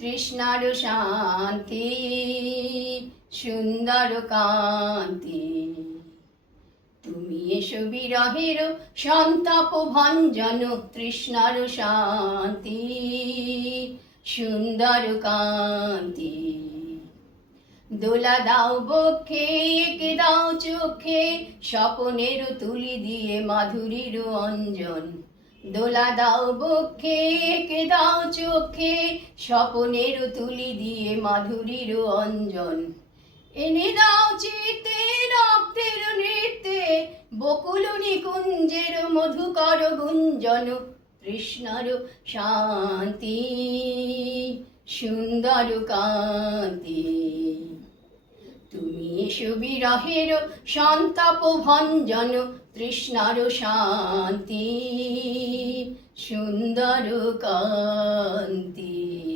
তৃষ্ণার শান্তি, সুন্দর কান্তি। তুমি এসো বিরহের সন্তাপ ভঞ্জন তৃষ্ণার শান্তি, সুন্দর কান্তি। দোলা দাও বক্ষে, একে দাও চোখে, স্বপনের তুলি দিয়ে মাধুরীর অঞ্জন। দোলা দাও বক্ষে একে দাও চোখে, স্বপনের তুলি দিয়ে মাধুরীর অঞ্জন। এনে দাও চিতে, রক্তের নৃত্যে, বকুল নিকুঞ্জের মধুকর গুঞ্জন। কৃষ্ণর শান্তি, সুন্দর কান্তি। বিরহের সন্তাপ ভঞ্জন তৃষ্ণার শান্তি সুন্দর কান্তি।